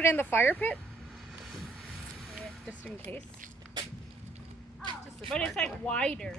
put it in the fire pit? Yeah, just in case. But it's like wider.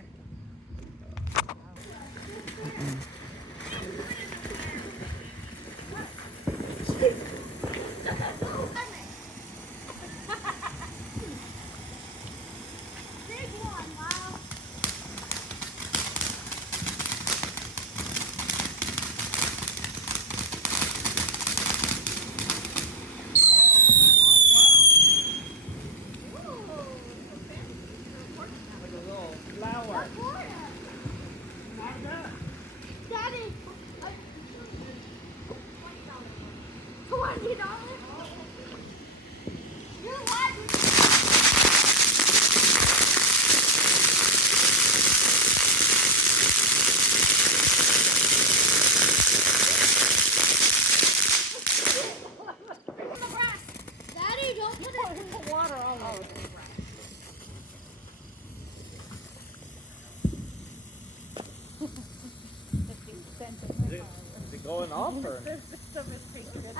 Is it going off or? I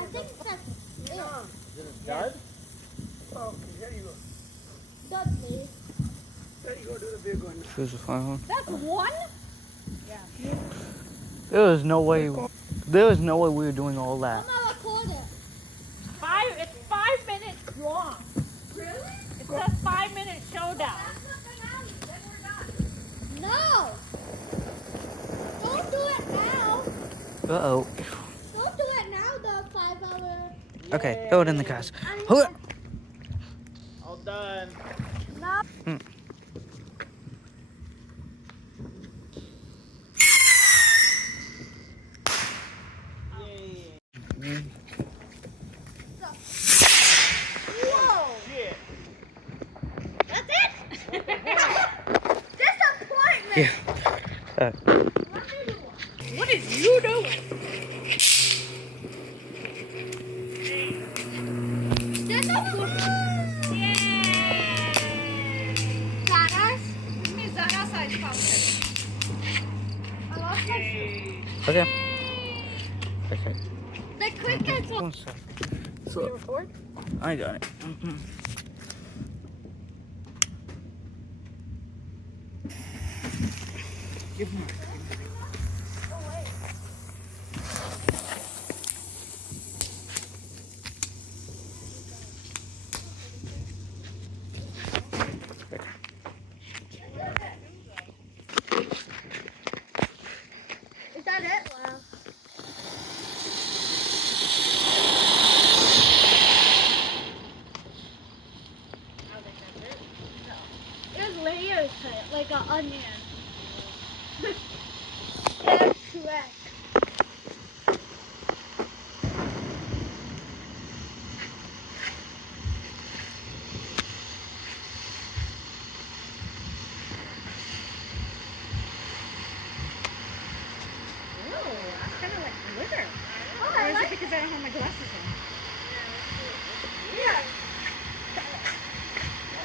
think that's it. Is it done? Oh, here you go. Done, please. There you go, do the big one. Here's the final one. That's one? Yeah. There was no way. There was no way we were doing all that. I'm gonna record it. It's 5 minutes long. Really? It says 5-minute showdown. No! Don't do it now. Uh-oh. Don't do it now, the 5 hour. Okay, throw it in the grass. Hold it. All done. No. Whoa! Shit. That's it? Disappointment! Yeah. What is you doing? Yay! Zaras? Give me Zara size pumpkin. I lost my Okay. Okay. The crickets. One sec. We So, record? I got it. Give me. Is that it? Wow. There's layers to it, like an onion. That's correct. Ooh, that's kind of like glitter. Oh, Or I is like it because I don't have my glasses on? Yeah.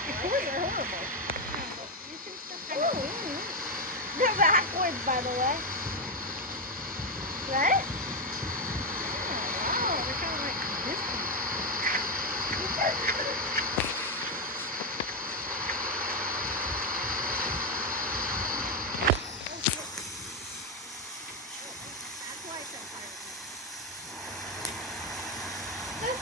Of course, they're horrible. They're backwards, by the way. Right? Wow, they're kind of like this one. That's why it's so fire. This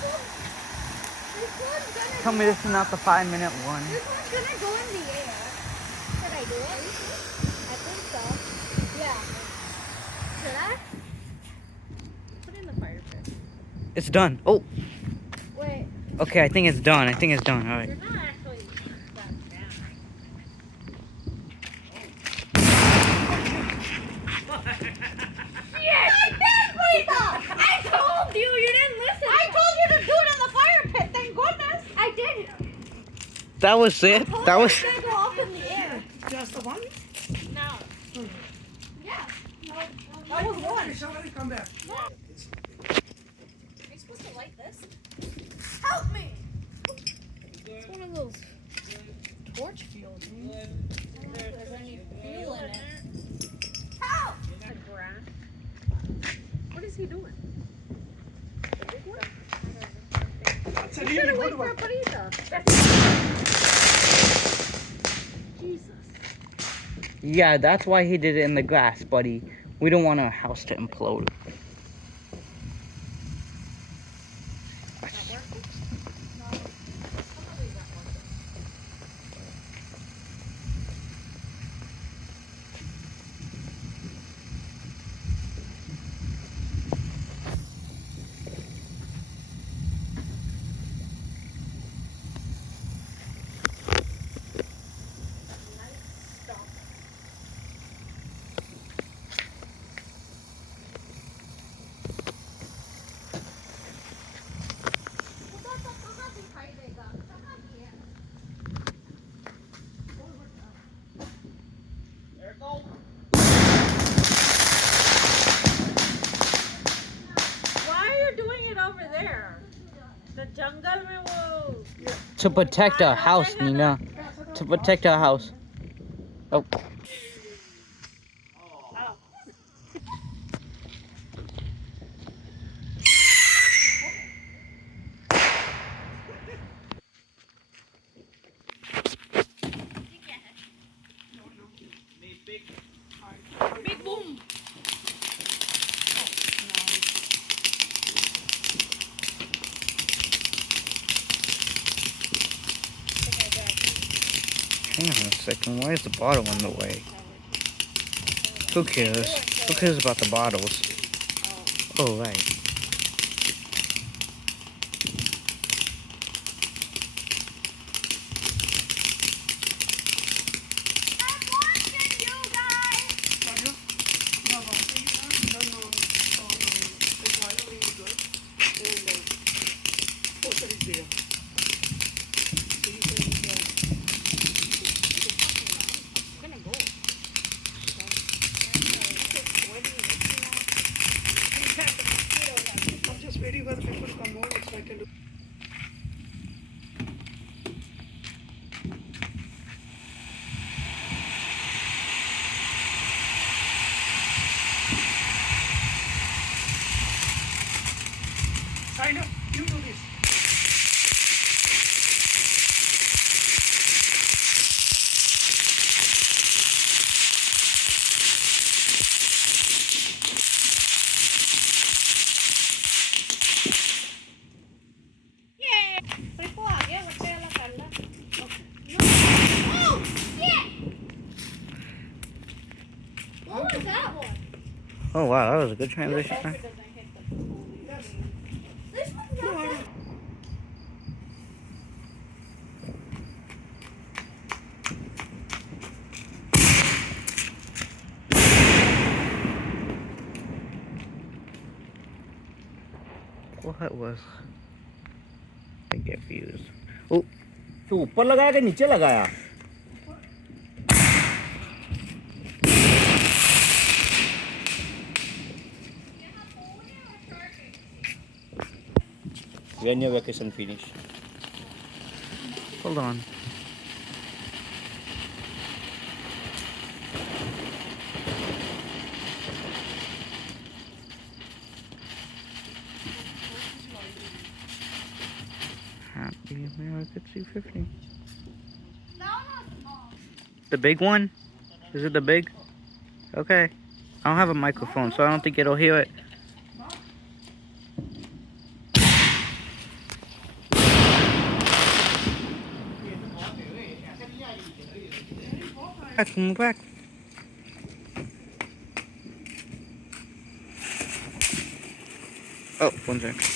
one's gonna Tell me this is not the 5-minute one. This one's gonna go in the air. Should I do it? I think so. Yeah. Should I? Put it in the fire pit. It's done. Oh, Wait. okay. I think it's done. I think it's done. All right. You're not actually that bad. I told you! You didn't listen! I told you to do it in the fire pit! Thank goodness! I did! That was it. That was. It's gonna go off in the air. Just the one? No. Yeah. No. That was one. Somebody come back. Are you supposed to light this? Help me! It's one of those torch fuels. I don't know if there's any fuel in it. Help! The grass. What is he doing? The big one? It's a You really should've good waited for one. a burrito. Jesus. Yeah, that's why he did it in the grass, buddy. We don't want our house to implode. Why are you doing it over there? The jungle में वो To protect our house, Nina. To protect our house. Oh. big boom. Hang on a second. Why is the bottle in the way? Who cares? Who cares about the bottles? Oh, right. I'm just waiting for the people to come over so I can do. I know, you do this. Oh, wow. That was a good transition. Yes. No, I don't. What was... I get confused. Oh, तो ऊपर लगाया कि नीचे लगाया? When your vacation finish? hold on. Happy America 250. The big one? Is it the big? Okay. I don't have a microphone, so I don't think it'll hear it. Come back. Oh, one sec.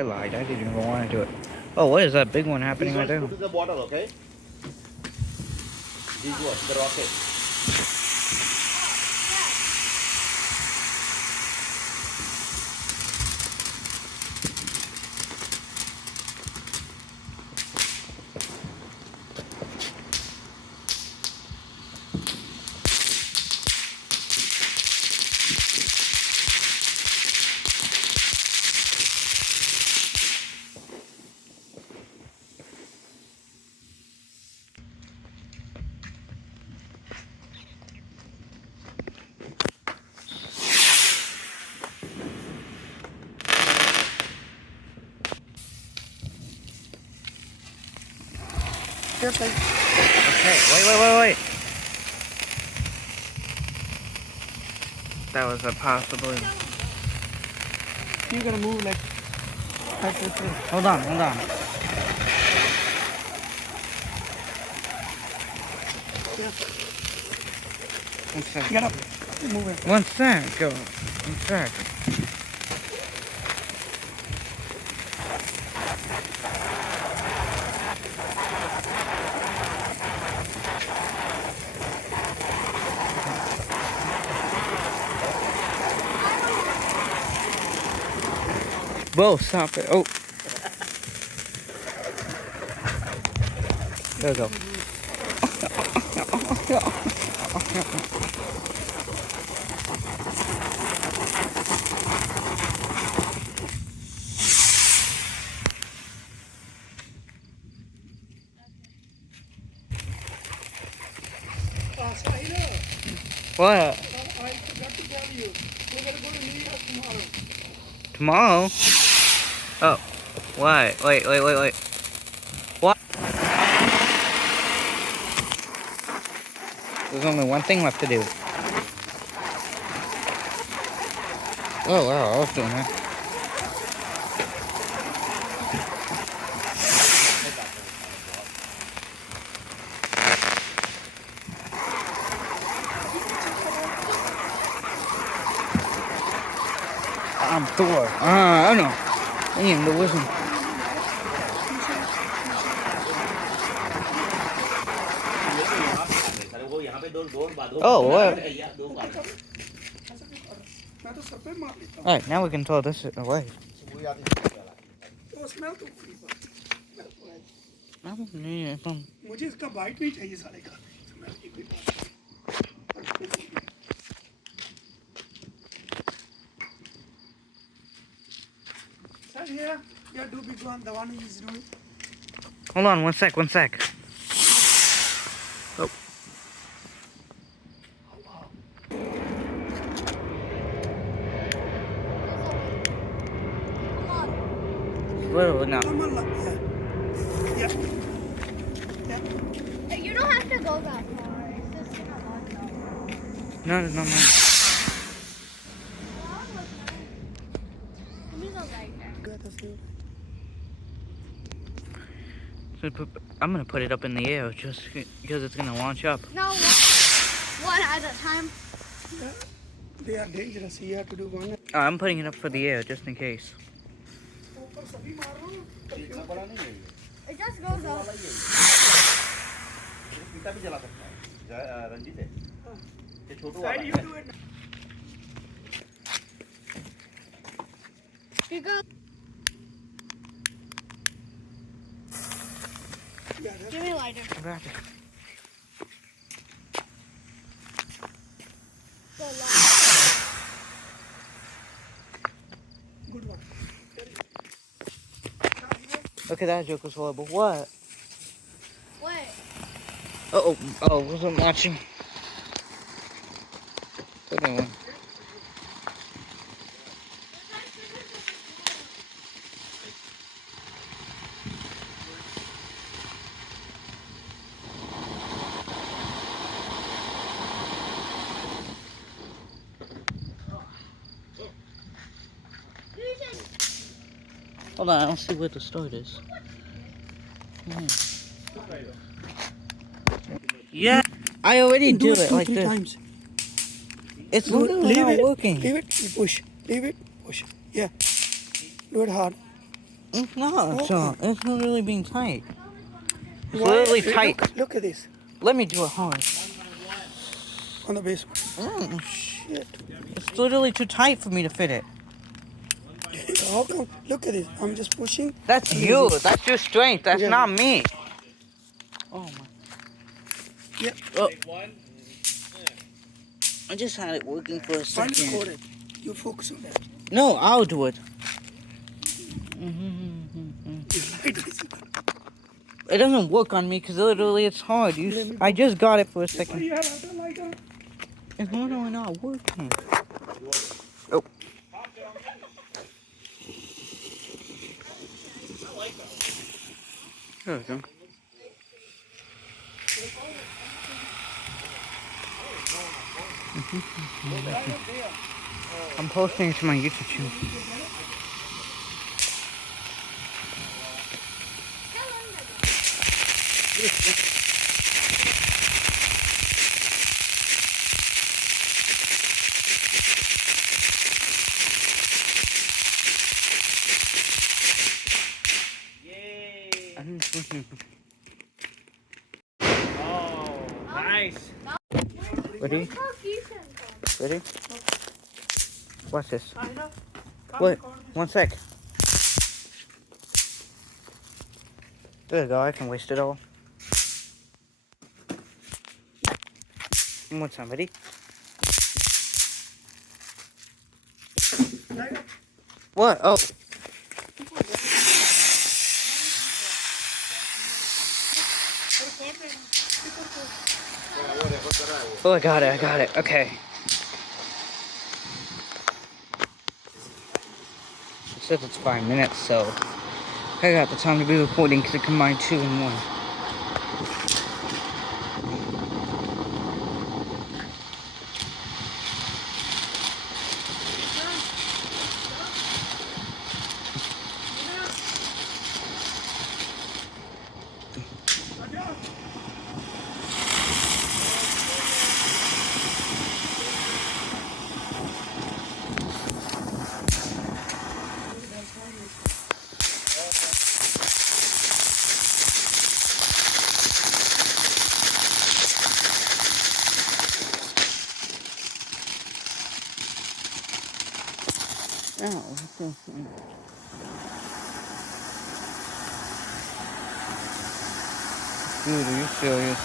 I lied. I didn't even want to do it. Oh, what is that big one happening right there? Put in the bottle, okay? This one, the rocket. Just like Okay, wait. That was a possible. you're gonna move like this. Hold on. Yeah. One sec. Get up. Move it. One sec. Go. One sec. Whoa, stop it. Oh. There we go. Sahila, What? I forgot to tell you. We're gonna go to New York tomorrow. Tomorrow? Oh. Why? Wait. What? There's only one thing left to do. Oh wow, I was doing that. I'm Thor. I know. I am the wizard. Oh, what? मैं तो सब पे मार लेता हूँ। Alright, now we can throw this away. वो smell तो पूरी बात। मुझे इसका बाइट नहीं चाहिए साले का। Smell की कोई बात नहीं। Sir, here, yeah, do big one, the one he is doing. Hold on, one sec. Oh. Where now? Come on, yeah. You don't have to go that far. It's just gonna launch out. No. Let me go right there. I'm gonna put it up in the air just because it's gonna launch up. No, one at a time. Yeah. They are dangerous. You have to do one. I'm putting it up for the air just in case. ऊपर सभी मार रहा हूँ। It just goes up. पिता भी जला सकता है रंजीत है ये छोटू Side, वाला you है do it. You go. Yeah, that's Give me a lighter. Go light. good one. Look at that joke was horrible. What? Wait. Oh, wasn't watching. Second one. Hold on, I don't see where the start is. Yeah, I already do it two, like three this. times. It's Do literally leave not it. working. Leave it. You push. Leave it. Push. Yeah. Do it hard. It's not. Okay. It's not really being tight. It's Why- literally tight. Look at this Let me do it hard. on the basement. Mm, Shit. it's literally too tight for me to fit it. How come? Look at it. I'm just pushing. That's and you. it's- That's your strength. That's Yeah. not me. Oh my. Yeah. Oh. I just had it working for a Find second. it. You focus on that. No, I'll do it. You like this. It doesn't work on me because literally it's hard. I just got it for a second. Yeah, I don't like that. It's literally not working. Oh. There we go. I'm posting it to my YouTube channel. Yay! Oh, nice. Ready? Confusion comes. Ready? Watch this. I know. Wait, 1 sec. There you go, I can waste it all. One more time, ready? What? Oh. Oh, I got it, okay. It says it's 5 minutes, so I got the time to be recording because it combined 2 and 1. Oh, dude, are you serious?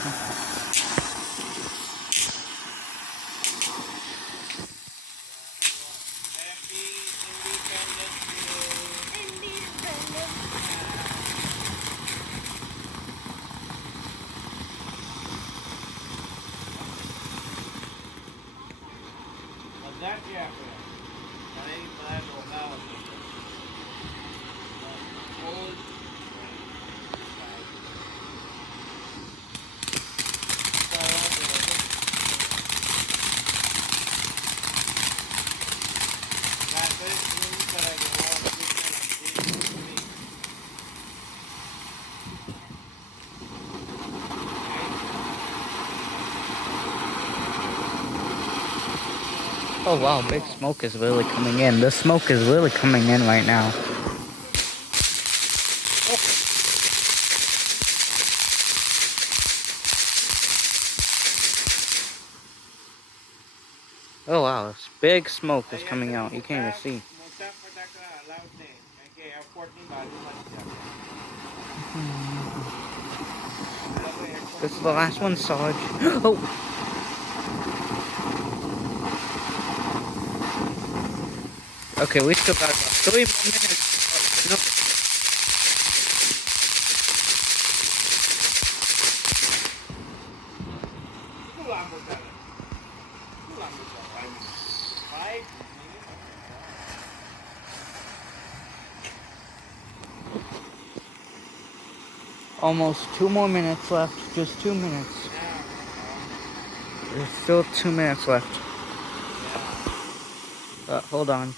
Oh wow, big smoke is really coming in. The smoke is really coming in right now. Oh wow, this big smoke is coming out. You can't even see. This is the last one, Sarge. Oh! Okay, we still got about 3 more minutes. No. Almost 2 more minutes left. Just 2 minutes. There's still 2 minutes left. Hold on.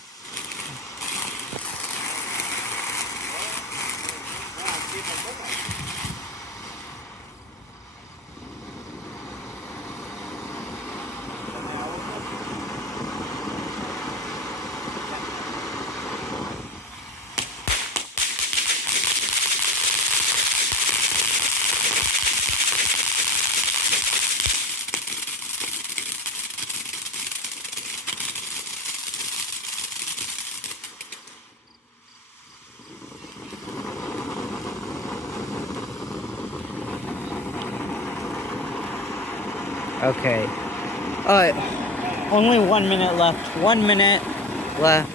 Okay. Only 1 minute left. 1 minute left.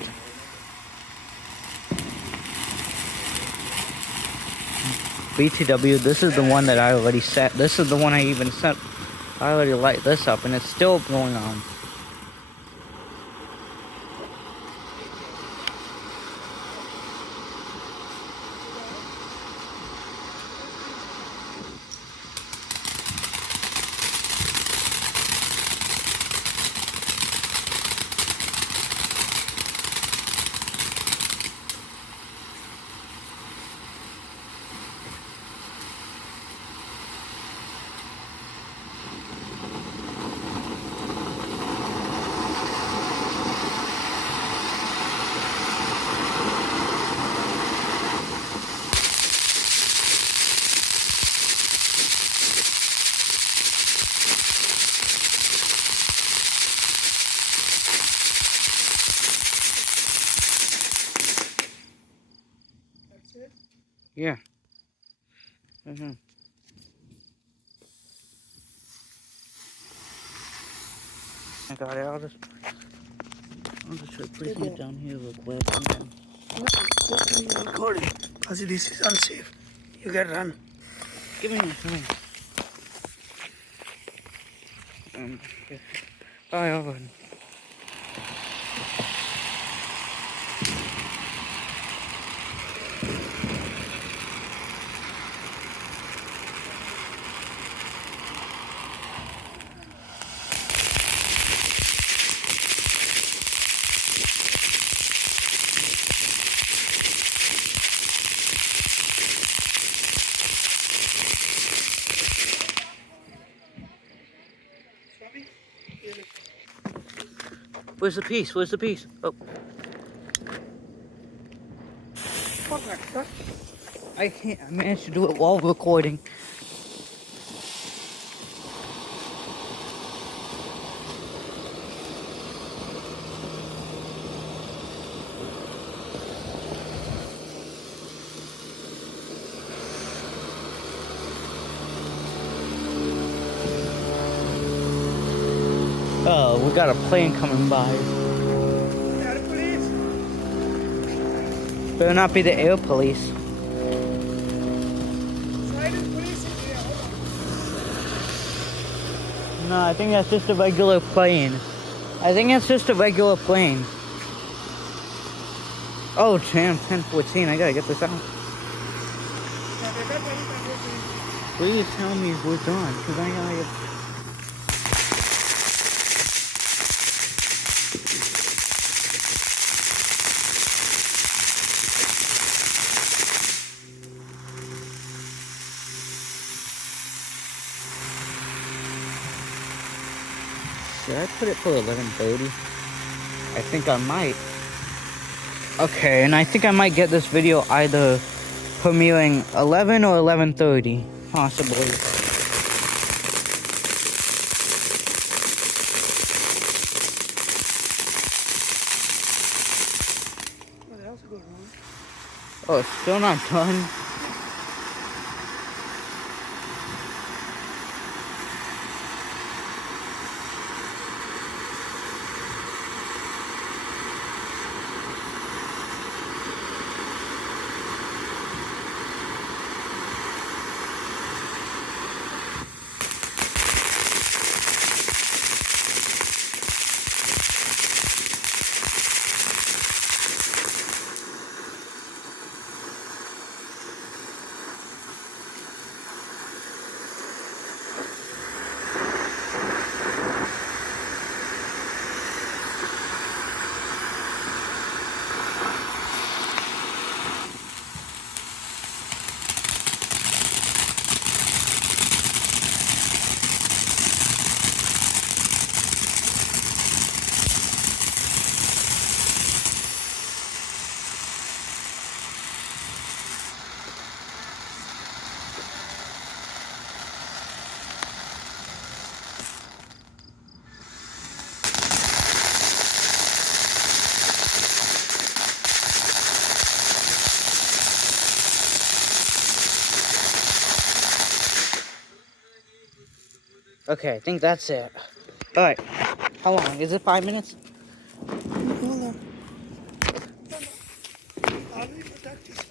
BTW, this is the one that I already set. This is the one I even set. I already light this up and it's still going on. That's it. Yeah. I got it. I'll just try placing it down here real quick. Recording. Because this is unsafe. You get run. Give me one. Come here. Okay. Bye, over. Where's the piece? Where's the piece? Oh. I can't. I managed to do it while recording. Oh, we got a plane coming by. Air police. Better not be the air police. Silent police is here. No, I think that's just a regular plane. I think it's just a regular plane. Oh, damn, 10:14. I gotta get this out. Please tell me we're done, because I gotta get... Should I put it for 11:30? I think I might. Okay, and I think I might get this video either premiering 11 or 11:30, possibly. Oh, that was a good one. Oh, it's still not done. Okay, I think that's it. Alright. How long? Is it 5 minutes? Hold on. Already protect yourself.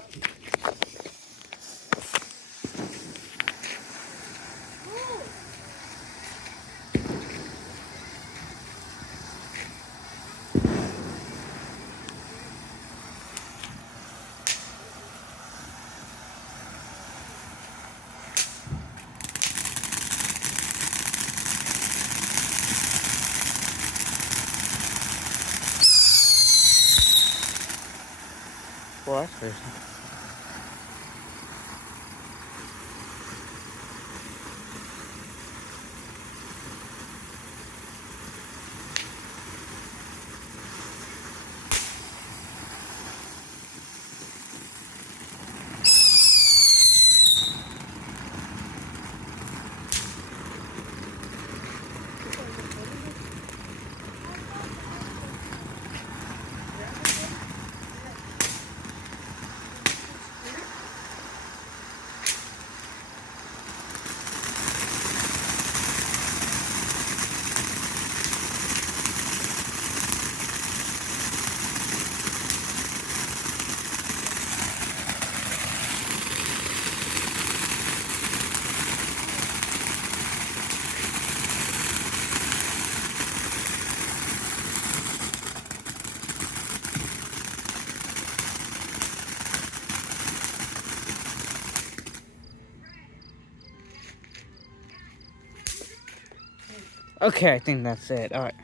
Well, that's good. Okay, I think that's it. Alright.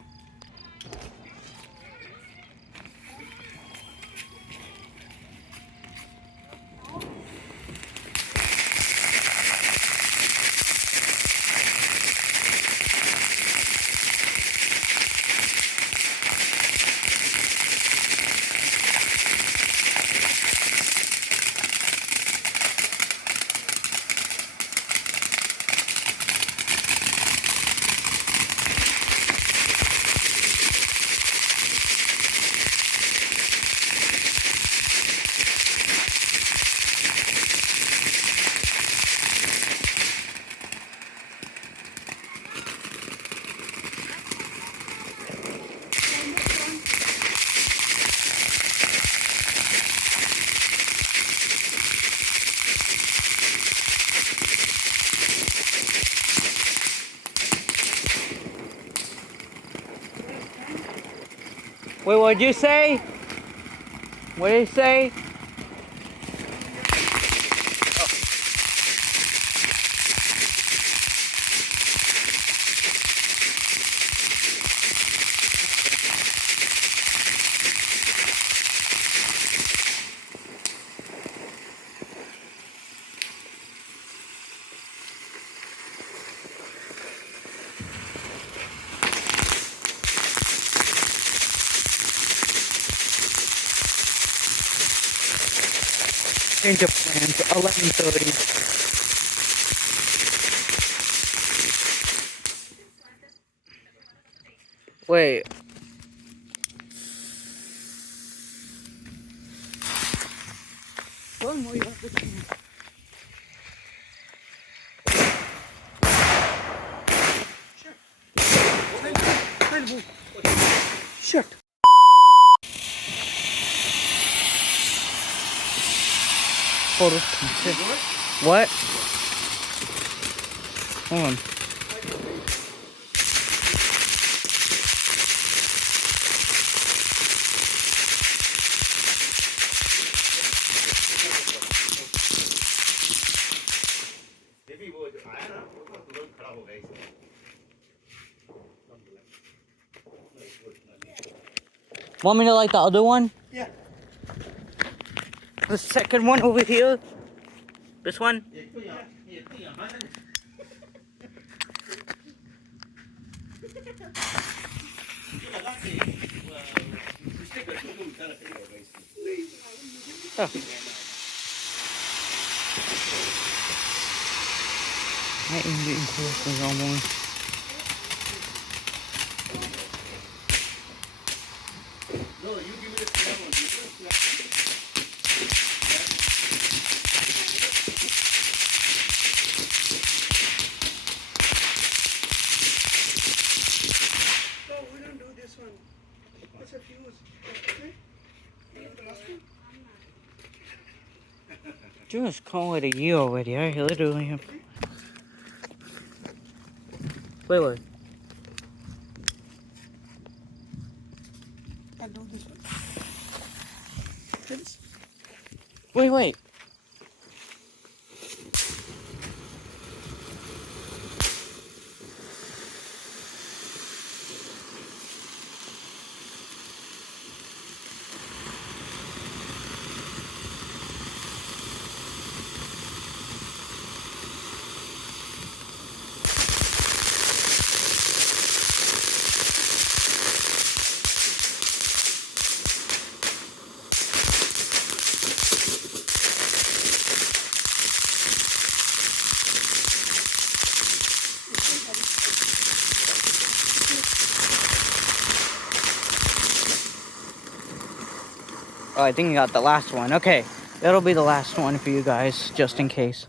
Wait, what'd you say? What did you say? Change of plans, 11:30. Wait. Shut. Photo. What? Hold on. देखिए वो जो आया ना वो तो तुरंत खड़ा हो गया इसमें Want me to light the other one? Yeah. The second one over here? This one? एक तो यहाँ है लगा के इससे करके तो उल्टा रखेगा होगा इसमें Oh. I am getting close to almost. No, you give me the square one. You give me the square. Just call it a year already. I literally have. Wait. I'll do this one. Yes. Wait. Oh, I think you got the last one. Okay, that'll be the last one for you guys, just in case.